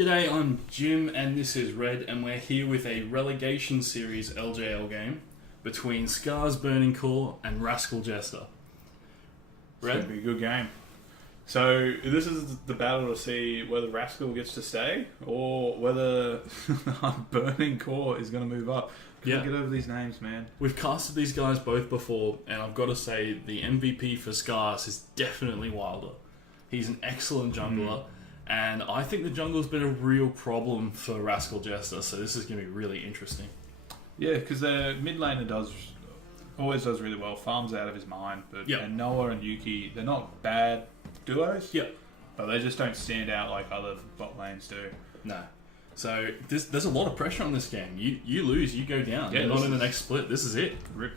G'day, I'm Jim and this is Red, and we're here with a relegation series LJL game between Scar's Burning Core and Rascal Jester. Red? It's going to be a good game. So this is the battle to see whether Rascal gets to stay or whether Burning Core is going to move up. Can't get over these names, man. We've casted these guys both before, and I've got to say the MVP for Scars is definitely Wilder. He's an excellent jungler. And I think the jungle's been a real problem for Rascal Jester, so this is going to be really interesting. Yeah, because the mid laner always does really well, farms out of his mind. But and Noah and Yuki, they're not bad duos. But they just don't stand out like other bot lanes do. No. So there's a lot of pressure on this game. You lose, you go down. You're not in the next split. This is it. Rip.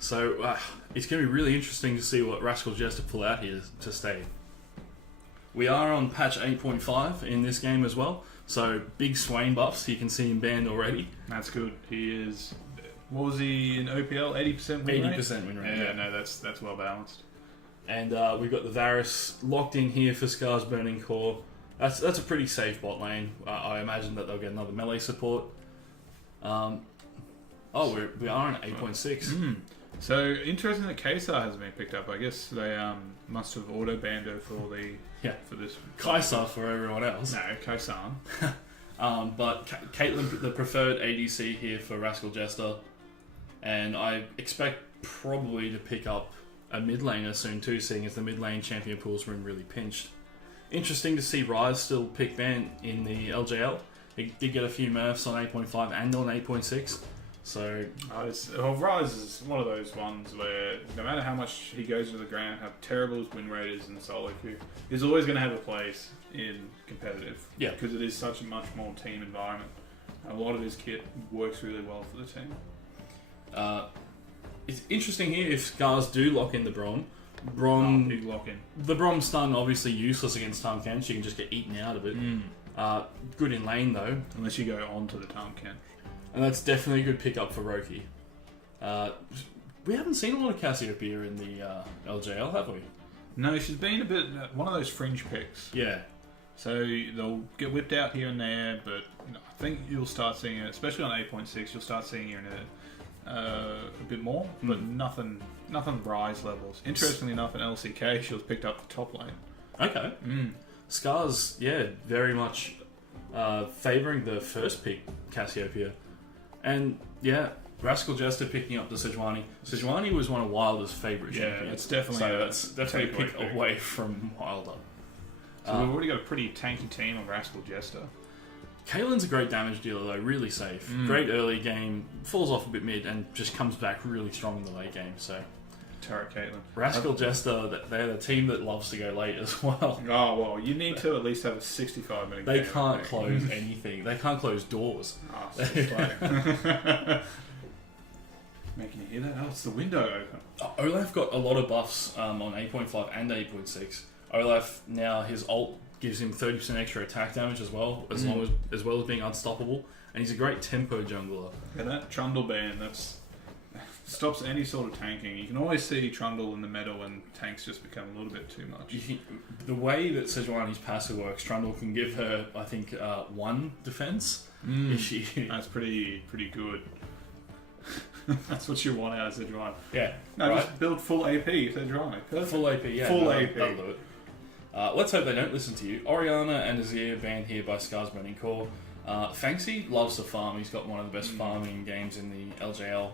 So it's going to be really interesting to see what Rascal Jester pull out here to stay. We are on patch 8.5 in this game as well, so big Swain buffs. You can see him banned already. That's good. He is... What was he in OPL? 80% win rate? 80% win rate. Yeah, no, that's well balanced. And we've got the Varus locked in here for Scar's Burning Core. That's a pretty safe bot lane. I imagine that they'll get another melee support. We are on 8.6. So interesting that Kaysar hasn't been picked up. I guess they must have auto banned her for for this. Kaysar for everyone else. No, Kaysar. But Caitlyn, the preferred ADC here for Rascal Jester, and I expect probably to pick up a mid laner soon too, seeing as the mid lane champion pools were really pinched. Interesting to see Rise still pick ban in the LJL. He did get a few nerfs on 8.5 and on 8.6. So, Rise is one of those ones where no matter how much he goes to the ground, how terrible his win rate is in solo queue, he's always going to have a place in competitive. Yeah. Because it is such a much more team environment. A lot of his kit works really well for the team. It's interesting here if Scars do lock in the Brom. Big lock in. The Brom stun obviously useless against Tahm Kench. You can just get eaten out of it. Good in lane though. Unless you go onto the Tahm Kench. And that's definitely a good pickup for Roki. We haven't seen a lot of Cassiopeia in the LJL, have we? No, she's been a bit one of those fringe picks. Yeah. So they'll get whipped out here and there, but I think you'll start seeing it, especially on 8.6, you'll start seeing her in a bit more, but nothing Rise levels. Interestingly enough, in LCK, she was picked up the top lane. Okay. Scars, very much favouring the first pick, Cassiopeia. And Rascal Jester picking up the Sejuani. Sejuani was one of Wilder's favourite champions. It's definitely that's definitely a pick away from Wilder. So we've already got a pretty tanky team of Rascal Jester. Caitlyn's a great damage dealer though, really safe. Great early game, falls off a bit mid and just comes back really strong in the late game. So Turret Caitlyn. Rascal Jester, they're the team that loves to go late as well. Oh, well, you need to at least have a 65-minute game. They can't close anything. They can't close doors. Making you hear that? Oh, it's the window open. Olaf got a lot of buffs on 8.5 and 8.6. Olaf, now his ult gives him 30% extra attack damage as well, as well as being unstoppable. And he's a great tempo jungler. And that Trundle ban, stops any sort of tanking. You can always see Trundle in the meta when tanks just become a little bit too much. The way that Sejuani's passive works, Trundle can give her, I think, 1 defense. That's pretty good. That's what you want out of Sejuani. Yeah. No, right? Just build full AP Sejuani. Full AP, yeah. Full AP. That'll do it. Let's hope they don't listen to you. Oriana and Azir banned here by Scar's Burning Core. Fanxi loves to farm. He's got one of the best farming games in the LJL.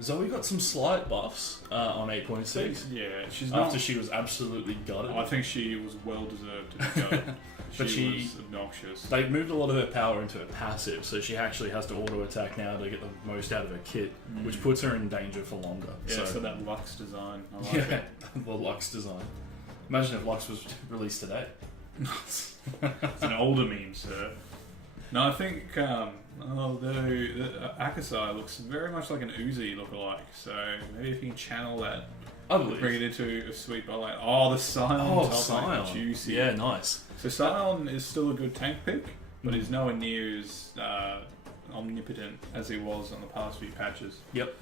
Zoe got some slight buffs on 8.6. Yeah, after she was absolutely gutted. I think she was well deserved to be gutted. But she was obnoxious. They moved a lot of her power into her passive, so she actually has to auto attack now to get the most out of her kit, which puts her in danger for longer. Yeah, so that Lux design, I like it. The Lux design. Imagine if Lux was released today. It's an older meme, sir. No, I think the Akasai looks very much like an Uzi lookalike, so maybe if you can channel that, bring it into a sweet ball. Oh, the Scion Scion. Juicy. Yeah, nice. So Scion is still a good tank pick, but he's nowhere near as omnipotent as he was on the past few patches. Yep.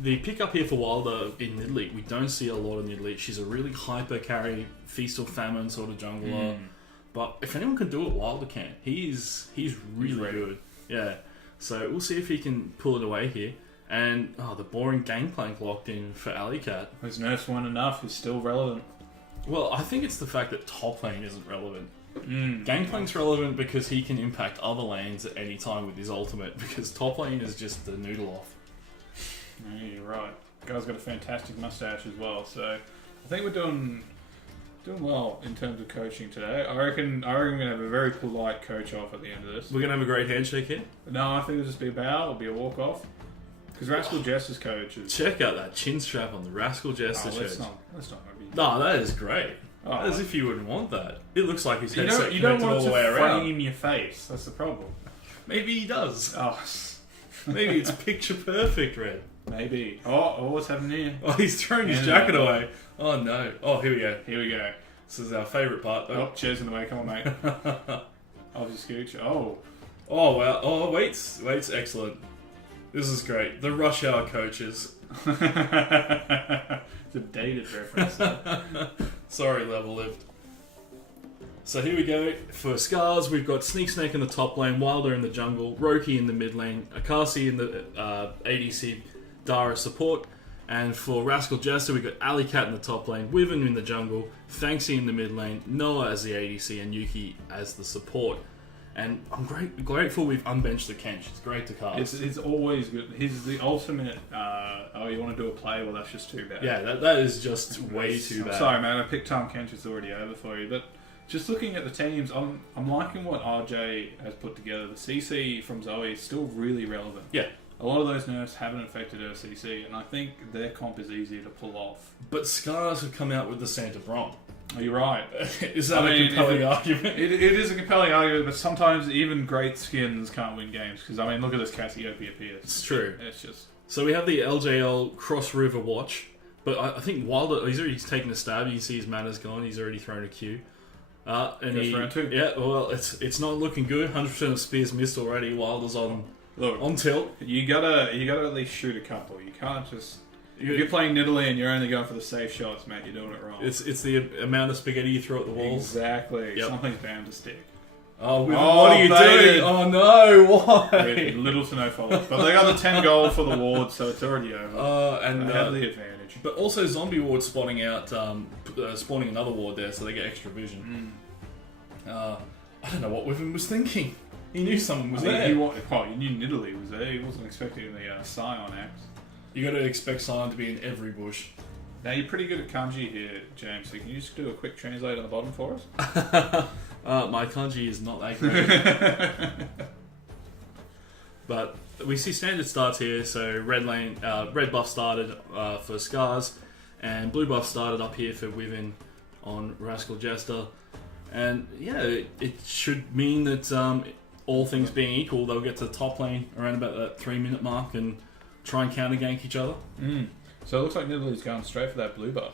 the pickup here for Wilder in Nidalee, we don't see a lot of Nidalee. She's a really hyper carry, feast or famine sort of jungler. But if anyone can do it, Wilder can. He's really good. Yeah. So we'll see if he can pull it away here. And the boring Gangplank locked in for Alley Cat. His nerfs weren't enough. He's still relevant. Well, I think it's the fact that top lane isn't relevant. Gangplank's relevant because he can impact other lanes at any time with his ultimate, because top lane is just the noodle off. Yeah, you're right. Guy's got a fantastic mustache as well, so I think we're doing well in terms of coaching today. I reckon we're gonna have a very polite coach off at the end of this. We're gonna have a great handshake here. No, I think it'll just be a bow. It'll be a walk off. Because Rascal Jester's coach is... Check out that chin strap on the Rascal Jester shirt. Let's not be... No, that is great. As if you wouldn't want that. It looks like his headset you don't connected want all it the way to around. frame your face. That's the problem. Maybe he does. Oh, Maybe it's picture perfect, Red. maybe. Oh, what's happening here? Oh, he's thrown his jacket away. Oh no. Oh, here we go. Here we go. This is our favourite part. Oh, chairs in the way. Come on, mate. Obviously, scooch. Oh. Oh wow. Oh, wait's excellent. This is great. The rush hour coaches. It's a dated reference. Sorry, level lived. So here we go. For Scars, we've got Sneak Snake in the top lane, Wilder in the jungle, Roki in the mid lane, Akasi in the ADC, Dara support. And for Rascal Jester, we've got Alley Cat in the top lane, Wyvern in the jungle, Thanksy in the mid lane, Noah as the ADC, and Yuki as the support. And I'm grateful we've unbenched the Kench. It's great to cast. It's always good. He's the ultimate, you want to do a play? Well, that's just too bad. Yeah, that is just way too bad. Sorry, man. I picked Tom Kench. It's already over for you. But just looking at the teams, I'm liking what RJ has put together. The CC from Zoe is still really relevant. Yeah. A lot of those nerfs haven't affected her CC, and I think their comp is easier to pull off. But Scars have come out with the Santa Brom. Oh, you're right. Is that a compelling argument? It is a compelling argument, but sometimes even great skins can't win games. Because, I mean, look at this Cassiopeia Pierce. It's true. It's just... So we have the LJL Cross River Watch, but I think Wilder, he's taken a stab. You can see his mana's gone. He's already thrown a Q. And round two. Yeah, well, it's not looking good. 100% of spears missed already. Wilder's on tilt. You gotta at least shoot a couple. You can't just... If you're playing Nidalee and you're only going for the safe shots, mate, you're doing it wrong. It's the amount of spaghetti you throw at the walls. Exactly. Yep. Something's bound to stick. Oh, what are you doing? Oh no, why? Really, little to no follow. But they got the 10 gold for the ward, so it's already over. And they have the advantage. But also zombie ward spawning out, spawning another ward there, so they get extra vision. I don't know what Wyvern was thinking. He knew someone was there. You knew Nidalee was there. He wasn't expecting the Scion axe. You got to expect Scion to be in every bush. Now you're pretty good at kanji here, James. So can you just do a quick translate on the bottom for us? My kanji is not that great. But we see standard starts here. So red buff started for Scars, and blue buff started up here for Wyvern on Rascal Jester. And yeah, it should mean that all things being equal, they'll get to the top lane around about that 3-minute mark and try and counter gank each other. So it looks like Nidalee's going straight for that blue buff.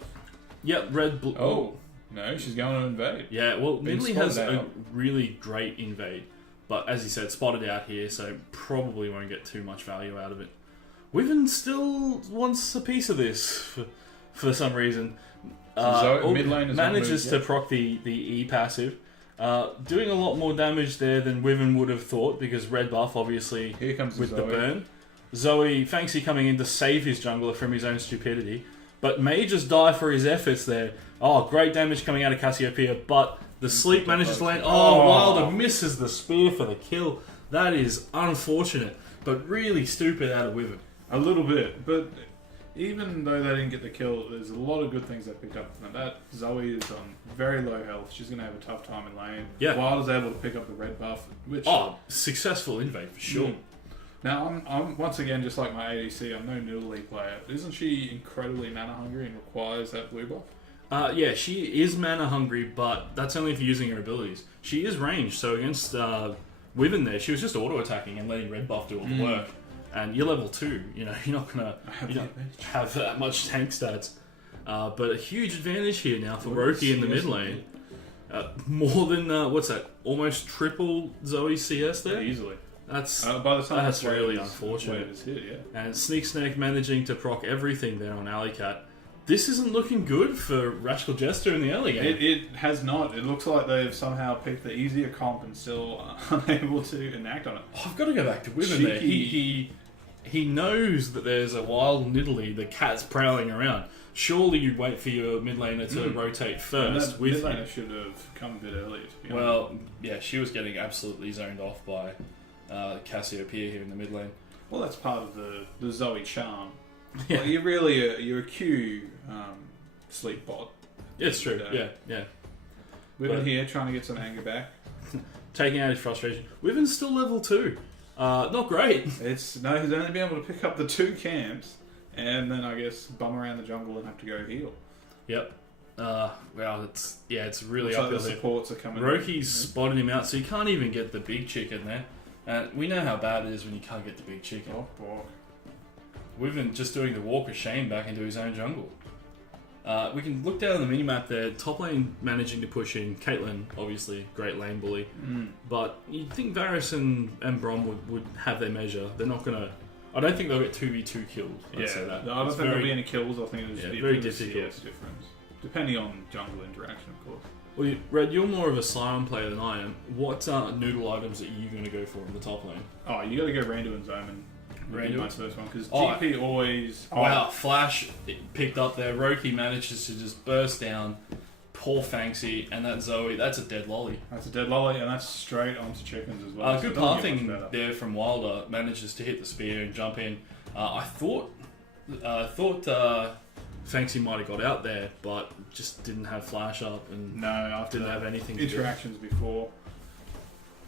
Yep, blue. Oh, no, she's going to invade. Yeah, well, Nidalee has a really great invade. But as you said, spotted out here, so probably won't get too much value out of it. Wyvern still wants a piece of this for some reason. Mid lane manages to proc the E passive. Doing a lot more damage there than Wyvern would have thought, because red buff, obviously, here comes with Zoe. the burn. Zoe, Fanksy coming in to save his jungler from his own stupidity. But may just die for his efforts there. Oh, great damage coming out of Cassiopeia, but the sleep manages to land. Oh, Wilder misses the spear for the kill. That is unfortunate, but really stupid out of Wyvern. A little bit, but even though they didn't get the kill, there's a lot of good things they picked up from that. Zoe is on very low health. She's going to have a tough time in lane. Yeah. Wilder's able to pick up the red buff, which... successful invade for sure. Now, I'm once again, just like my ADC, I'm no Nidalee player. Isn't she incredibly mana hungry and requires that blue buff? Yeah, she is mana hungry, but that's only if you're using her abilities. She is ranged, so against Wyvern there, she was just auto-attacking and letting red buff do all the work. And you're level 2, you're not going to have that much tank stats. But a huge advantage here now for Roki in the mid lane. More than, what's that, almost triple Zoe's CS there? Easily. That's by the time that's this really wave unfortunate. is hit, yeah. And Sneak Snake managing to proc everything there on Alley Cat. This isn't looking good for Rascal Jester in the early game. It has not. It looks like they've somehow picked the easier comp and still unable to enact on it. I've got to go back to Wyvern there. He knows that there's a wild Nidalee, the cat's prowling around. Surely you'd wait for your mid laner to rotate first. That mid laner should have come a bit earlier, to be honest. Well, yeah, she was getting absolutely zoned off by Cassiopeia here in the mid lane. Well, that's part of the Zoe charm. Yeah. Well, you're a Q sleep bot. It's true, yeah. Wyvern here trying to get some anger back. Taking out his frustration. Wyvern's still level 2. Not great. He's only been able to pick up the 2 camps and then I guess bum around the jungle and have to go heal. Yep. Well, it's really Looks up like the there. supports are coming. Roki's spotted him out, so you can't even get the big chicken there. And we know how bad it is when you can't get the big chicken. Oh boy. Wyvern just doing the walk of shame back into his own jungle. We can look down on the minimap there. Top lane managing to push in. Caitlyn, obviously, great lane bully. But you'd think Varus and Brom would have their measure. They're not going to... I don't think they'll get 2v2 killed. I'd say that. I don't think there'll be any kills. I think it'll just be very a bit of a difficult. CS difference. Depending on jungle interaction, of course. Well, Red, you're more of a Scion player than I am. What noodle items are you going to go for in the top lane? Oh, you got to go Randu and Zoman. Randu? My first one, because GP always... Wow, Flash picked up there. Roki manages to just burst down. Poor Fanxy, and that Zoe, that's a dead lolly. That's a dead lolly, and that's straight onto chickens as well. Good pathing there from Wilder. Manages to hit the spear and jump in. I thought Fanxy might have got out there, but just didn't have Flash up and didn't have anything to interactions before.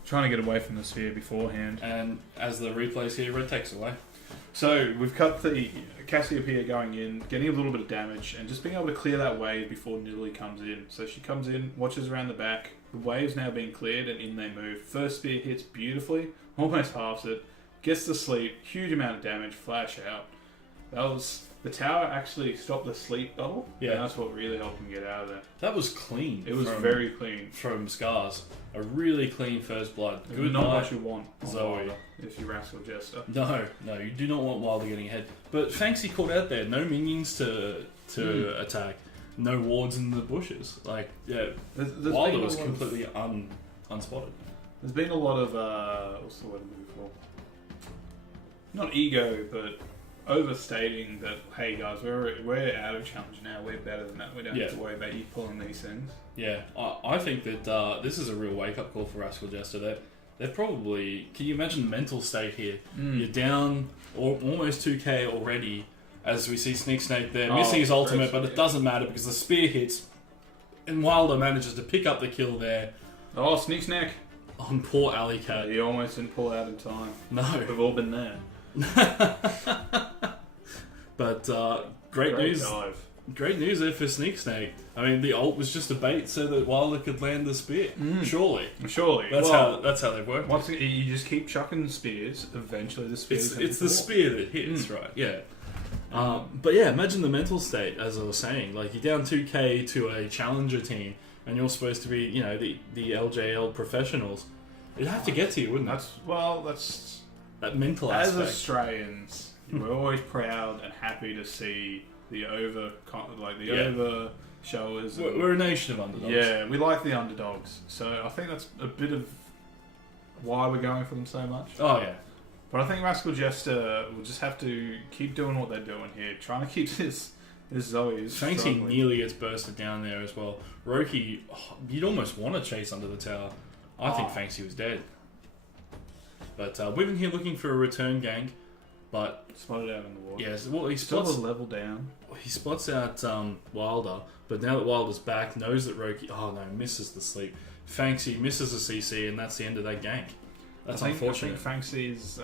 Trying to get away from the sphere beforehand. And as the replays here, Red takes away. So we've cut the Cassiopeia going in, getting a little bit of damage, and just being able to clear that wave before Nidalee comes in. So she comes in, watches around the back. The wave's now being cleared, and in they move. First spear hits beautifully, almost halves it. Gets the sleep, huge amount of damage, flash out. That was... The tower actually stopped the sleep bubble. Yeah. And that's what really helped him get out of there. That was clean. It was very clean. From Scars. A really clean first blood. Good Not night, what you want on Zoe. Wilder, if you Rascal Jester. No, you do not want Wilder getting ahead. But Fanxy caught out there. No minions to attack. No wards in the bushes. Like, yeah, Wilder was completely unspotted. There's been a lot of, what's the word I'm looking for? Not ego, but overstating that, hey guys, we're out of challenge now, we're better than that, we don't have to worry about you pulling these things. Yeah, I think that this is a real wake-up call for Rascal Jester. They're probably... Can you imagine the mental state here? You're down almost 2k already, as we see Sneak Snake there, missing his ultimate, but it doesn't matter because the spear hits, and Wilder manages to pick up the kill there. Oh, Sneak Snake! On poor Alley Cat. He almost didn't pull out in time. No. We've all been there. But great news. Dive. Great news there for Sneak Snake. I mean, the ult was just a bait so that Wilder could land the spear. Surely. That's how they work. Once you just keep chucking spears, eventually the spear. It's the spear that hits, right? Yeah. But yeah, imagine the mental state, as I was saying. Like, you're down 2k to a challenger team, and you're supposed to be, the LJL professionals. It'd have to get to you, wouldn't it? That's that mental as aspect. Australians, we're always proud and happy to see the over showers. We're a nation of underdogs. Yeah, we like the underdogs. So I think that's a bit of why we're going for them so much. Oh yeah. But I think Rascal Jester will just have to keep doing what they're doing here, trying to keep this Zoe. Fanxy nearly gets bursted down there as well. Roki, you'd almost want to chase under the tower. I think Fanxy was dead. But Wyvern here looking for a return gank, but spotted out in the water. Yes, well he still spots a level down. He spots out Wilder, but now that Wilder's back, knows that Roki misses the sleep. Fanxy misses the CC, and that's the end of that gank. That's unfortunate. I think Fanxy's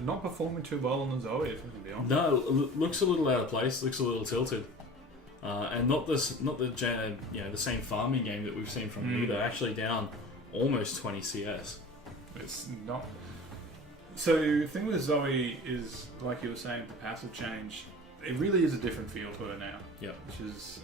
not performing too well on the Zoe, if I can be honest. No, looks a little out of place. Looks a little tilted, and not the same farming game that we've seen from him either. Actually down almost 20 CS. It's not. So the thing with Zoe is, like you were saying, the passive change. It really is a different feel to her now. Yeah, which is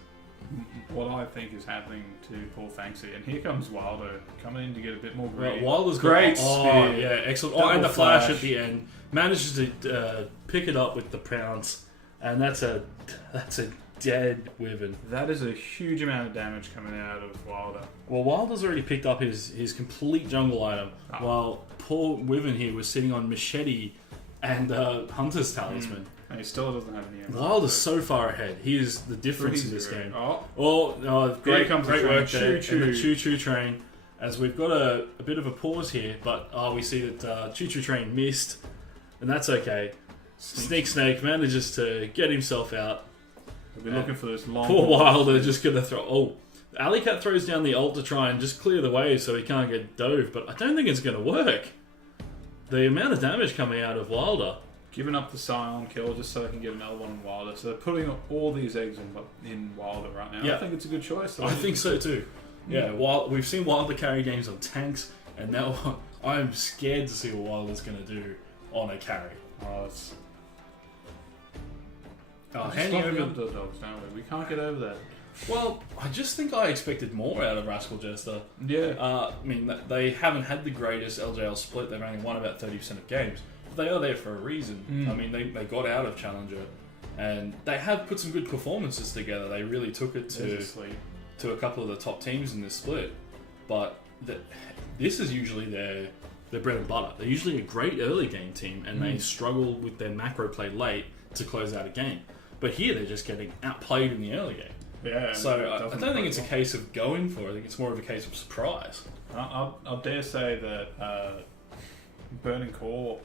what I think is happening to poor Fanxi. And here comes Wilder coming in to get a bit more Well, greed. Wilder's Great got, spear. yeah, excellent. Double And the flash flash. at the end manages to pick it up with the pounce, and that's a dead Wyvern. That is a huge amount of damage coming out of Wilder. Well, Wilder's already picked up his complete jungle item, while poor Wyvern here was sitting on Machete and Hunter's Talisman. And he still doesn't have any ammo. Wilder's so far ahead. He is the difference in this 3-0. game. Oh, Great comes the train. work there. Choo-choo. And the choo-choo train. As we've got a bit of a pause here, but we see that choo-choo train missed, and that's okay. Snake manages to get himself out. we'll be looking for this long... Poor Wilder just going to throw... Oh, Alley Cat throws down the ult to try and just clear the way so he can't get dove, but I don't think it's going to work. The amount of damage coming out of Wilder... Giving up the Scion kill just so they can get another one in Wilder. So they're putting all these eggs in Wilder right now. Yeah. I think it's a good choice. I think so too. Yeah, we've seen Wilder carry games on tanks, and now I'm scared to see what Wilder's going to do on a carry. Just Handing love the over... underdogs, don't we? We can't get over that. Well, I just think I expected more out of Rascal Jester. Yeah. I mean, they haven't had the greatest LJL split. They've only won about 30% of games. But they are there for a reason. I mean, they got out of Challenger, and they have put some good performances together. They really took it to a couple of the top teams in this split. But this is usually their bread and butter. They're usually a great early game team, and they struggle with their macro play late to close out a game. But here they're just getting outplayed in the early game. Yeah. So I don't think it's a case of going for it. I think it's more of a case of surprise. I'll dare say that Burning Core,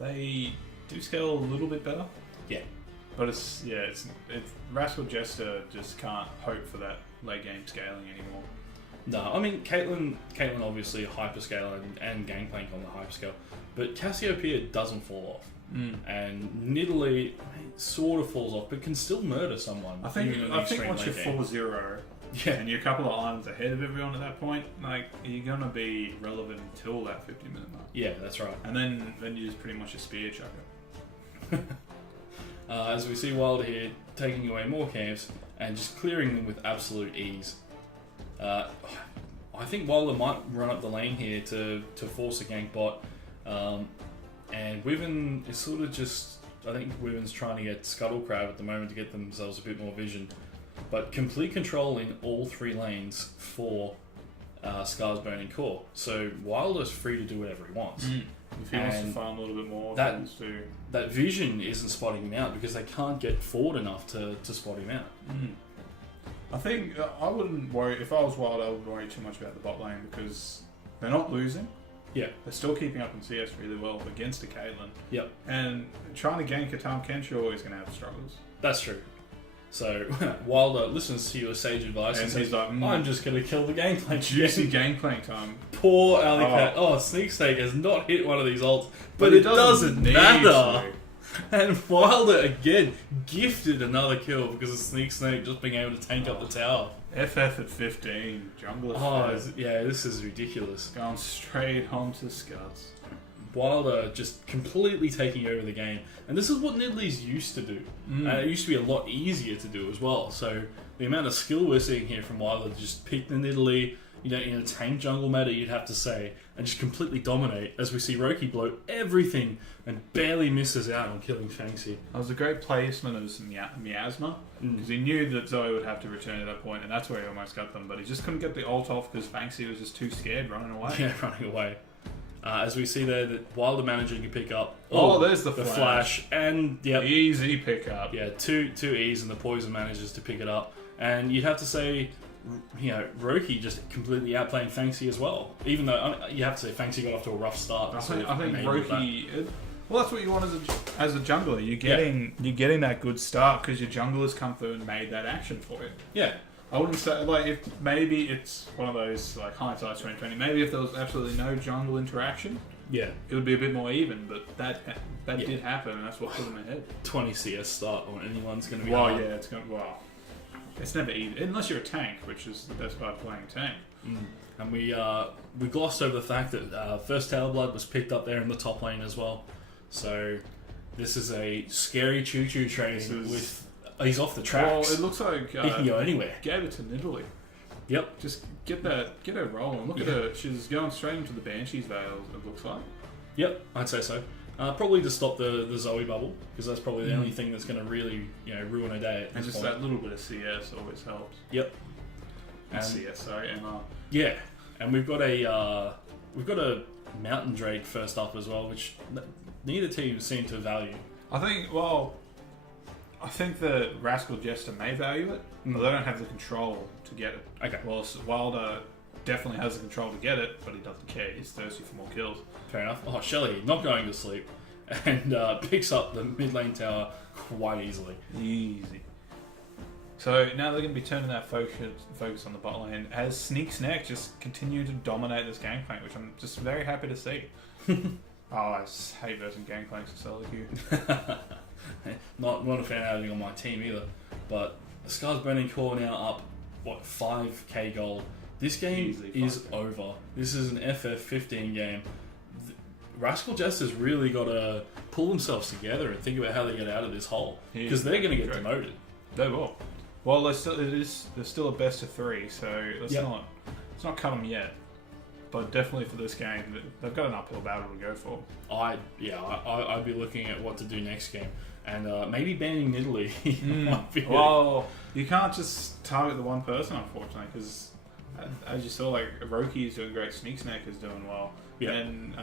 they do scale a little bit better. Yeah. But it's Rascal Jester just can't hope for that late game scaling anymore. No, I mean Caitlyn obviously hyperscale and Gangplank on the hyperscale, but Cassiopeia doesn't fall off. And Nidalee sort of falls off, but can still murder someone. I think once you're late game. 4-0, and you're a couple of islands ahead of everyone at that point, like you're gonna be relevant until that 50-minute mark. Yeah, that's right. And then you just pretty much a spear chucker. As we see Wilder here taking away more camps and just clearing them with absolute ease. I think Wilder might run up the lane here to force a gank bot. And Wyvern is sort of just... I think Wyvern's trying to get Scuttle Crab at the moment to get themselves a bit more vision. But complete control in all three lanes for Scar's Burning Core. So Wilder's free to do whatever he wants. If he wants to farm a little bit more, that vision isn't spotting him out because they can't get forward enough to spot him out. I think I wouldn't worry... If I was Wilder, I wouldn't worry too much about the bot lane because they're not losing. Yeah. They're still keeping up in CS really well against a Caitlyn. Yep. And trying to gank a Tom Kench, you're always going to have struggles. That's true. So Wilder listens to your sage advice and says, like, I'm just going to kill the Gangplank. Juicy Gangplank time. Poor Alley Cat. Sneak Snake has not hit one of these ults, but it doesn't matter. And Wilder again gifted another kill because of Sneak Snake just being able to tank up the tower. FF at 15, jungler. Yeah, this is ridiculous. Going straight home to Scuds. Wilder just completely taking over the game. And this is what Nidalee's used to do. It used to be a lot easier to do as well. So the amount of skill we're seeing here from Wilder to just pick the Nidalee, in a tank jungle meta, you'd have to say, and just completely dominate, as we see Roki blow everything and barely misses out on killing Fanxi. That was a great placement of Miasma, because he knew that Zoe would have to return at that point, and that's where he almost got them, but he just couldn't get the ult off because Fanxi was just too scared running away. Yeah, running away. As we see there, that Wilder managing to pick up... there's the flash. And, yep. Easy pickup. Yeah, two E's, and the Poison manages to pick it up. And you'd have to say... Roki just completely outplaying Fanxi as well. Even though you have to say Fanxi got off to a rough start. I think Roki. Well, that's what you want as a jungler. You're getting that good start because your junglers come through and made that action for you. Yeah, I wouldn't say if maybe it's one of those like hindsight 2020. Maybe if there was absolutely no jungle interaction, it would be a bit more even. But that did happen, and that's what put them ahead. 20 CS start on anyone's going to be. It's never even, unless you're a tank, which is the best part of playing tank. And we glossed over the fact that First Tower Blood was picked up there in the top lane as well. So this is a scary choo-choo train with He's off the tracks. Well, it looks like He can go anywhere. gave it to Nidalee. Yep. Just get her rolling. Look at her. She's going straight into the Banshee's Veil, it looks like. Yep, I'd say so. Probably to stop the Zoe bubble, because that's probably the only thing that's going to really ruin her day. And just that little bit of CS always helps. Yep. CS, sorry, MR. Yeah, and we've got a Mountain Drake first up as well, which neither team seem to value. I think that Rascal Jester may value it, but they don't have the control to get it. Okay. Well, Wilder definitely has the control to get it, but he doesn't care. He's thirsty for more kills. Fair enough. Oh, Shelly not going to sleep, and picks up the mid lane tower quite easily. Easy. So now they're going to be turning that focus on the bot lane as Sneak Snack just continue to dominate this gangplank, which I'm just very happy to see. I just hate versing gangplanks in solo queue. not a fan of having on my team either. But Scar's Burning Core now up 5k gold. This game is over. This is an FF15 game. Rascal Jester's really got to pull themselves together and think about how they get out of this hole, because they're going to get demoted. They will. Well, there's still a best of 3, so let's not cut them yet. But definitely for this game, they've got an uphill battle to go for. I'd be looking at what to do next game, and maybe banning Nidalee. Well, you can't just target the one person, unfortunately, because as you saw, like Roki is doing great, Sneak Snack is doing well, and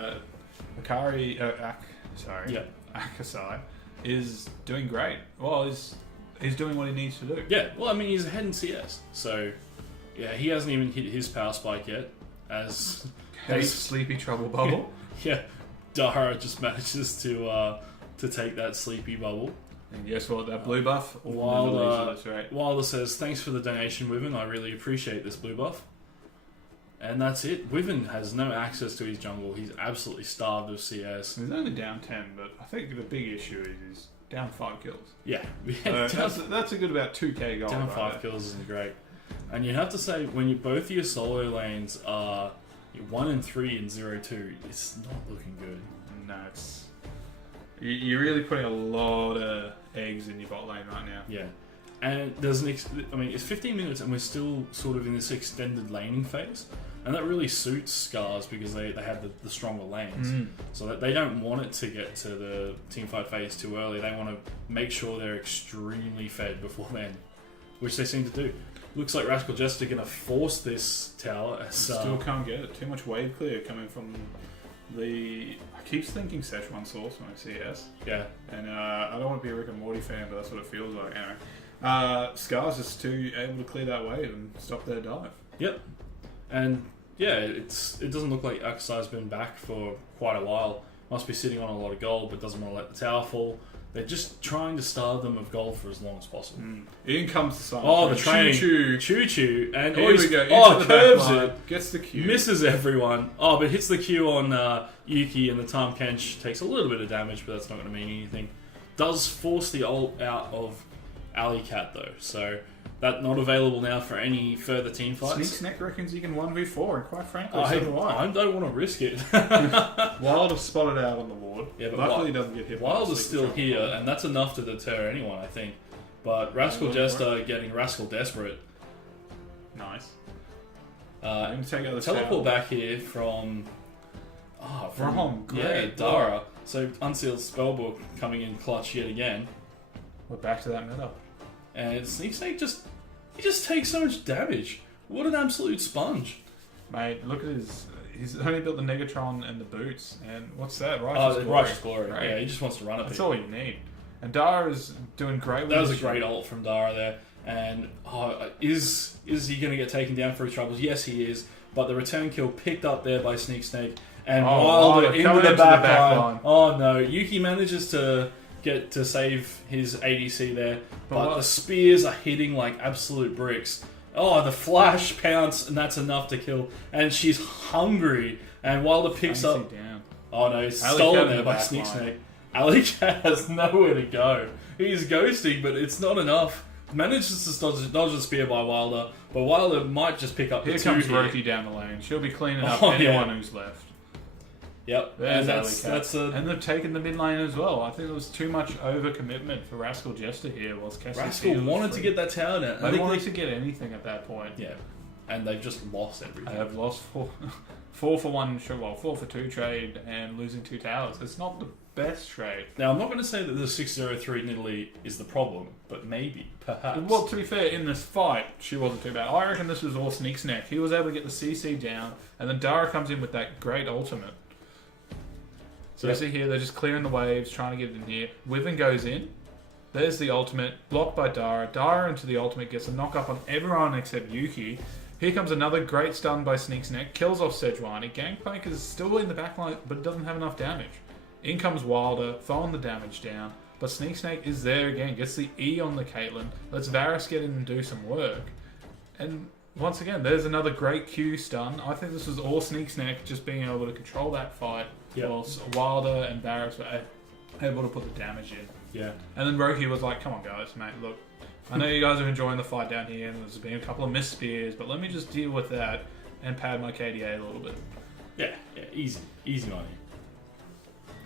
Akasai is doing great. Well, he's doing what he needs to do. Yeah, well, I mean, he's ahead in CS, so yeah, he hasn't even hit his power spike yet. As Sleepy Trouble Bubble. Yeah, Dara just manages to take that sleepy bubble. And guess what? That blue buff. Wilder says, "Thanks for the donation, Wyvern. I really appreciate this blue buff." And that's it. Wyvern has no access to his jungle. He's absolutely starved of CS. He's only down 10, but I think the big issue is he's down 5 kills. Yeah, that's a good about 2k gold. Down 5 kills isn't great. And you have to say, when both your solo lanes are 1 and 3 and 0-2, it's not looking good. No, you're really putting a lot of eggs in your bot lane right now. Yeah, and it's 15 minutes and we're still sort of in this extended laning phase, and that really suits Scars because they have the stronger lanes, so that they don't want it to get to the teamfight phase too early. They want to make sure they're extremely fed before then, which they seem to do. Looks like Rascal Jester going to force this tower. Still can't get it. Too much wave clear coming from the... I keep thinking Szechuan sauce when I see S. Yeah. And I don't want to be a Rick and Morty fan, but that's what it feels like. Anyway, Scars is too able to clear that wave and stop their dive. Yep. And yeah, it doesn't look like Akasai's been back for quite a while. Must be sitting on a lot of gold, but doesn't want to let the tower fall. They're just trying to starve them of gold for as long as possible. In comes the sign. Oh, the training. Choo-choo. And here we go. Curves it. Gets the Q. Misses everyone. Oh, but hits the Q on Yuki, and the Tahm Kench takes a little bit of damage, but that's not going to mean anything. Does force the ult out of Alley Cat, though. So that's not available now for any further team fights. Sneak Snack reckons he can 1v4, and quite frankly, I don't want to risk it. Wilder's spotted out on the ward. Yeah, but luckily he doesn't get hit. Wilder's still here, and that's enough to deter anyone, I think. But Rascal Jester getting Rascal desperate. Nice. Teleport back here from Dara. So Unsealed Spellbook coming in clutch yet again. We're back to that meta. And Sneak Snake just takes so much damage. What an absolute sponge. Mate, look at he's only built the Negatron and the boots, and what's that? Righteous Glory. Right. Yeah, he just wants to run at That's people. all you need. And Dara is doing great with That was a great ult from Dara there. And is he going to get taken down for his troubles? Yes, he is. But the return kill picked up there by Sneak Snake. And Wilder into the back line. Oh no, Yuki manages to get to save his ADC there. But the spears are hitting like absolute bricks. Oh, the flash pounce, and that's enough to kill. And she's hungry. And Wilder picks up... Down. Oh no, he's stolen there by Sneak Snake. Alec has nowhere to go. He's ghosting, but it's not enough. Manages to dodge the spear by Wilder, but Wilder might just pick up the 2 here. Here comes Roki down the lane. She'll be cleaning up anyone who's left. Yep. There's And they've taken the mid lane as well. I think there was too much overcommitment for Rascal Jester here. Rascal wanted to get that tower down. They wanted to get anything at that point. Yeah. And they've just lost everything. They have lost 4 for 1, 4 for 2 trade and losing 2 towers. It's not the best trade. Now, I'm not going to say that the 603 Nidalee is the problem, but maybe, perhaps. Well, to be fair, in this fight, she wasn't too bad. I reckon this was all Sneak's neck. He was able to get the CC down, and then Dara comes in with that great ultimate. So you see here, they're just clearing the waves, trying to get it in here. Wyvern goes in. There's the ultimate, blocked by Dara. Dara into the ultimate, gets a knock up on everyone except Yuki. Here comes another great stun by Sneak's neck, kills off Sejuani. Gangplank is still in the backline, but doesn't have enough damage. In comes Wilder, throwing the damage down, but Sneak Snake is there again, gets the E on the Caitlyn, lets Varus get in and do some work. And once again, there's another great Q stun. I think this was all Sneak Snake just being able to control that fight, whilst Wilder and Varus were able to put the damage in. Yeah. And then Roki was like, come on guys, mate, look, I know you guys are enjoying the fight down here, and there's been a couple of missed spears, but let me just deal with that and pad my KDA a little bit. Yeah, easy money.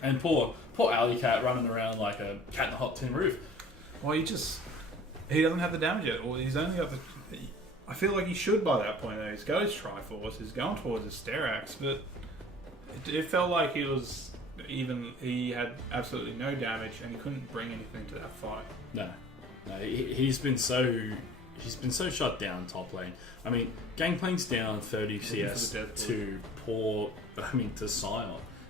And poor Alley Cat running around like a cat in the hot tin roof. Well, he doesn't have the damage yet. Or he's only got the. I feel like he should by that point. Though. He's got his Triforce. He's going towards his Sterax, but it felt like he had absolutely no damage, and he couldn't bring anything to that fight. No, he's been so shut down top lane. I mean, Gangplank's down 30 CS to Sion.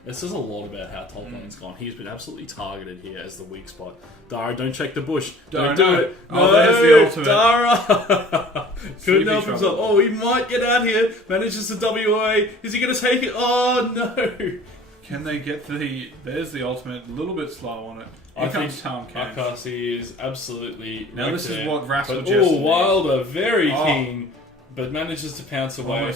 It says a lot about how top lane's gone. He's been absolutely targeted here as the weak spot. Dara, don't check the bush. Don't do it. No, there's the ultimate. Dara! Couldn't help himself. Oh, he might get out here. Manages the WA. Is he going to take it? Oh, no. Can they get there's the ultimate. A little bit slow on it. Here comes Tom Cash. Akasi is absolutely now this is what Rascal Jester. Oh, Wilder, very keen. But manages to pounce away.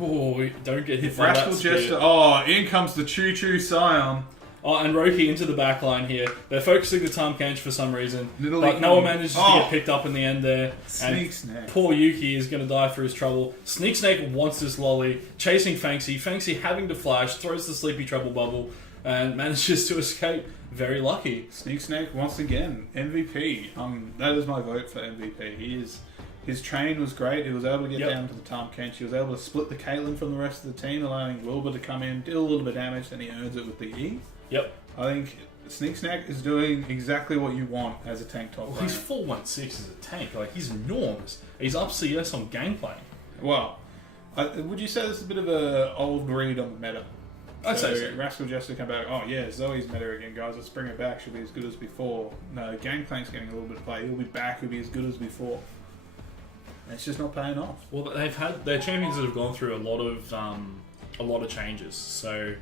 Oh, don't get hit by that spear. Jester. Oh, in comes the Choo Choo Scion. Oh, and Roki into the back line here. They're focusing the Tom Kench for some reason. But no one manages to get picked up in the end there. Sneak Snake. Poor Yuki is going to die for his trouble. Sneak Snake wants this lolly. Chasing Fanxi. Fanxi having to flash. Throws the Sleepy Trouble Bubble. And manages to escape. Very lucky. Sneak Snake, once again, MVP. That is my vote for MVP. His train was great. He was able to get down to the Tom Kench. He was able to split the Caitlyn from the rest of the team, allowing Wilbur to come in, deal a little bit of damage, then he earns it with the E. Yep. I think Sneak Snack is doing exactly what you want as a tank top laner. He's 416 as a tank. Like, he's enormous. He's up CS on Gangplank. Well, would you say this is a bit of an old read on the meta? I'd say so. Rascal Jester come back. Oh yeah, Zoe's meta again, guys. Let's bring her back. She'll be as good as before. No, Gangplank's getting a little bit of play. He'll be back. He'll be as good as before. It's just not paying off. Well, they've had their champions that have gone through a lot of changes. So,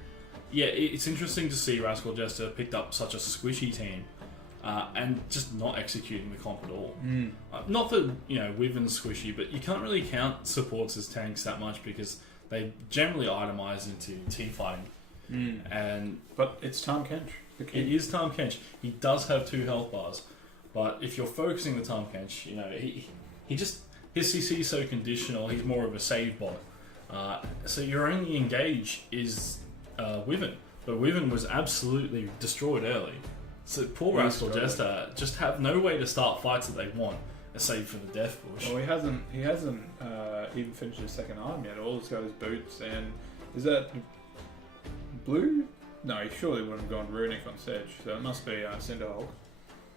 yeah, it's interesting to see Rascal Jester picked up such a squishy team and just not executing the comp at all. Not that Wyvern's squishy, but you can't really count supports as tanks that much because they generally itemize into team fighting. But it's Tom Kench. It is Tom Kench. He does have 2 health bars, but if you're focusing the Tom Kench, he just. His CC is so conditional, he's more of a save bot. So your only engage is Wyvern. But Wyvern was absolutely destroyed early. So poor Rascal Jester just have no way to start fights that they want, save for the death push. Well, he hasn't even finished his second item yet. All he's got is boots, and is that blue? No, he surely wouldn't have gone runic on Sedge, so it must be Cinderhulk.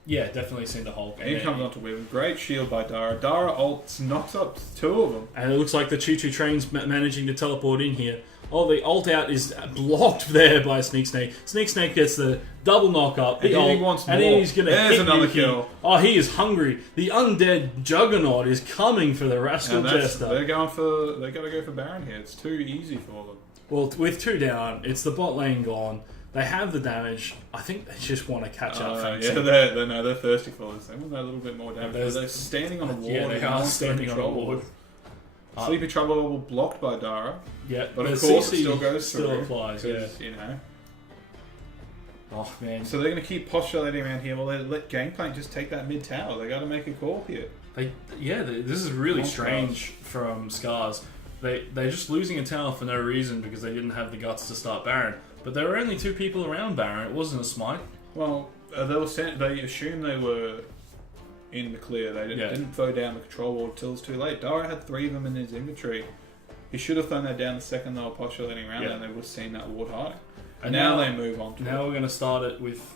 Yeah, definitely Cinderhulk. And he comes onto Wyvern. Great shield by Dara. Dara ults, knocks up 2 of them. And it looks like the Choo-Choo Train's managing to teleport in here. Oh, the ult out is blocked there by Sneak Snake. Sneak Snake gets the double knock up. And he wants more. And he's going to hit another kill. Oh, he is hungry. The undead juggernaut is coming for the Rascal Jester. They got to go for Baron here. It's too easy for them. Well, with 2 down, it's the bot lane gone. They have the damage. I think they just want to catch up. Yeah, they're thirsty for this. They want a little bit more damage. They're standing on a wall. Yeah, they are standing on a wall. Sleepy Trouble blocked by Dara. Yeah, but of course it still goes through. Still applies, yeah. Oh, man. So they're going to keep postulating around here. Well, they let Gangplank just take that mid tower. They got to make a call here. This is really strange from Scars. they're just losing a tower for no reason because they didn't have the guts to start Baron. But there were only 2 people around Baron. It wasn't a smite. Well, they assumed they were in the clear. They didn't throw down the control ward till it's too late. Dara had 3 of them in his inventory. He should have thrown that down the second they were postulating around there, and they would have seen that ward hiding. And now they move on to Now we're going to start it with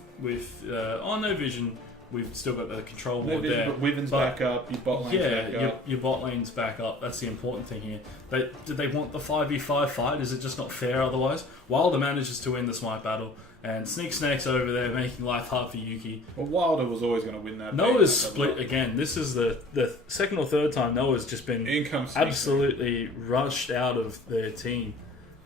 no vision. We've still got the control ward there. But Wyvern's back up, your bot lane's back up. Your bot lane's back up. That's the important thing here. Did they want the 5v5 fight? Is it just not fair otherwise? Wilder manages to win the smite battle, and Snake's over there making life hard for Yuki. Well, Wilder was always going to win that. Noah's split again. This is the second or third time Noah's just been absolutely rushed out of their team.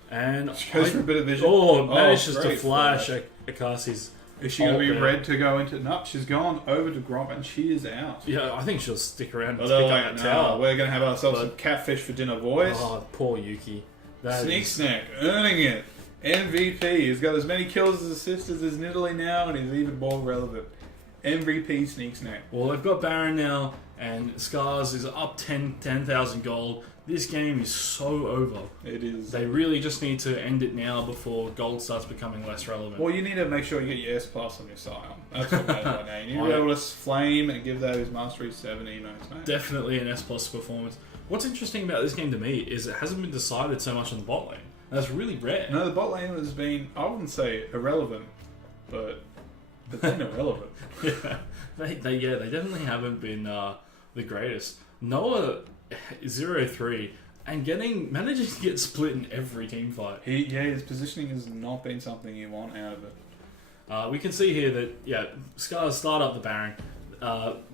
And she goes for a bit of vision. Manages to flash Akasi's. Is she going to be red to go into... No, she's gone over to Gromp and she is out. Yeah, I think she'll stick around and pick up that tower. We're going to have ourselves some catfish for dinner, boys. Oh, poor Yuki. Snack, earning it. MVP. He's got as many kills as assists as Nidalee now, and he's even more relevant. MVP Snack. Well, they've got Baron now, and Scars is up 10,000 gold. This game is so over. It is. They really just need to end it now before gold starts becoming less relevant. Well, you need to make sure you get your S plus on your Scion. That's what matters right now. You need to be able to flame and give those Mastery 70 notes, mate. Definitely an S plus performance. What's interesting about this game to me is it hasn't been decided so much on the bot lane. That's really rare. No, the bot lane has been, I wouldn't say irrelevant, but been irrelevant. They definitely haven't been the greatest. Noah 0-3 and managing to get split in every team fight. His positioning has not been something you want out of it. We can see here that Scars start up the Baron.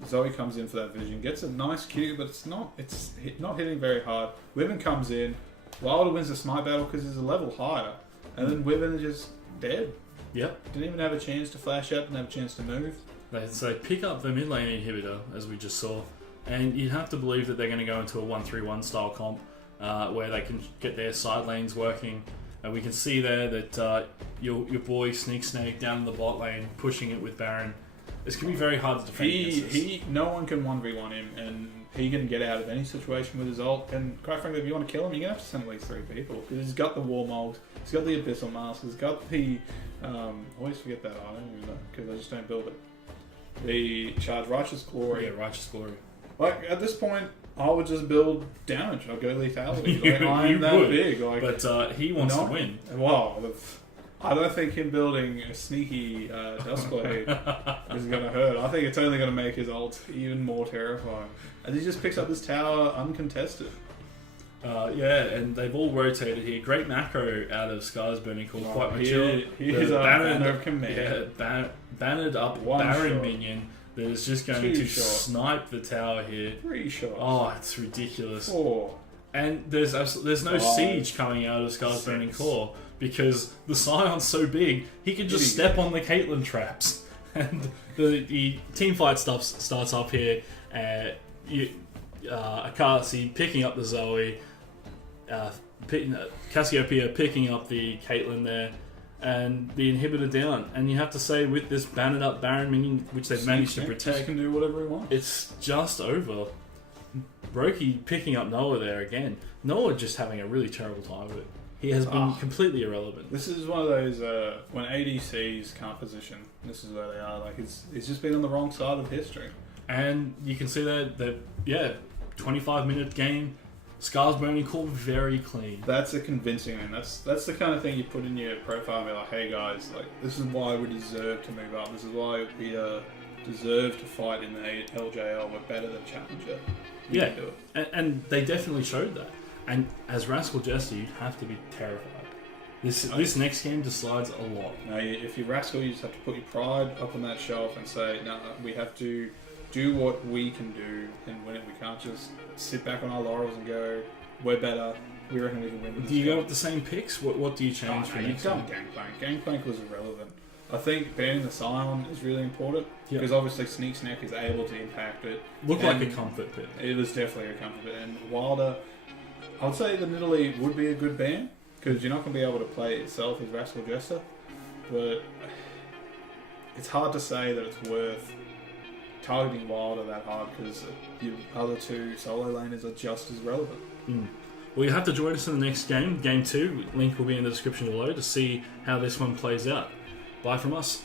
Zoe comes in for that vision, gets a nice Q, but it's not hitting very hard. Wyvern comes in, Wilder wins the smite battle because he's a level higher, and then Wyvern is just dead. Yep. Didn't even have a chance to flash up, didn't have a chance to move. They pick up the mid lane inhibitor, as we just saw, and you'd have to believe that they're going to go into a 1-3-1 style comp where they can get their side lanes working. And we can see there that your boy Snake down in the bot lane pushing it with Baron. It's going to be very hard to defend. No one can 1v1 him, and he can get out of any situation with his ult. And quite frankly, if you want to kill him, you're going to have to send at least 3 people. Because he's got the War Mold, he's got the Abyssal Mask, he's got the... I always forget that item, because I just don't build it. The Charge Righteous Glory. Yeah, Righteous Glory. Like, at this point, I would just build damage. I'd go lethality. Like, I am that big. Like, but he wants to win. Wow. I don't think him building a sneaky Duskblade is going to hurt. I think it's only going to make his ult even more terrifying. And he just picks up this tower uncontested. And they've all rotated here. Great macro out of Scar's Burning Core. Quite mature. Here's a banner of command. Yeah, bannered up Baron minion that is just going to snipe the tower here. 3 shots. Oh, it's ridiculous. 4. And there's no siege coming out of Scar's Burning Core because the Scion's so big, he can just step on the Caitlyn traps. And the team fight stuff starts up here. Akasi picking up the Zoe. Cassiopeia picking up the Caitlyn there, and the inhibitor down. And you have to say, with this banded up Baron minion, which they've managed to protect, he can do whatever he wants. It's just over. Brokey picking up Noah there again. Noah just having a really terrible time with it. He has been completely irrelevant. This is one of those when ADCs can't position. This is where they are. Like it's just been on the wrong side of history. And you can see that 25-minute game. Scar's Burning Core very clean. That's a convincing, and that's the kind of thing you put in your profile and be like, hey guys, like this is why we deserve to move up. This is why we deserve to fight in the LJL. We're better than Challenger. We can do it. And they definitely showed that. And as Rascal Jester, you'd have to be terrified. This next game decides a lot. No, if you're Rascal, you just have to put your pride up on that shelf and say, no, we have to do what we can do and win it. We can't just sit back on our laurels and go, we're better, we reckon we can win this. Do you go with the same picks? What do you change for next time? Gangplank. Gangplank was irrelevant. I think banning the Scion is really important because obviously Snack is able to impact it. Looked like a comfort pit. It was definitely a comfort pit. And Wilder, I would say the Nidalee would be a good ban because you're not going to be able to play it itself as Rascal Jester, but it's hard to say that it's worth targeting Wilder that hard because the other 2 solo laners are just as relevant. Well, you have to join us in the next game, Game 2. Link will be in the description below to see how this one plays out. Bye from us.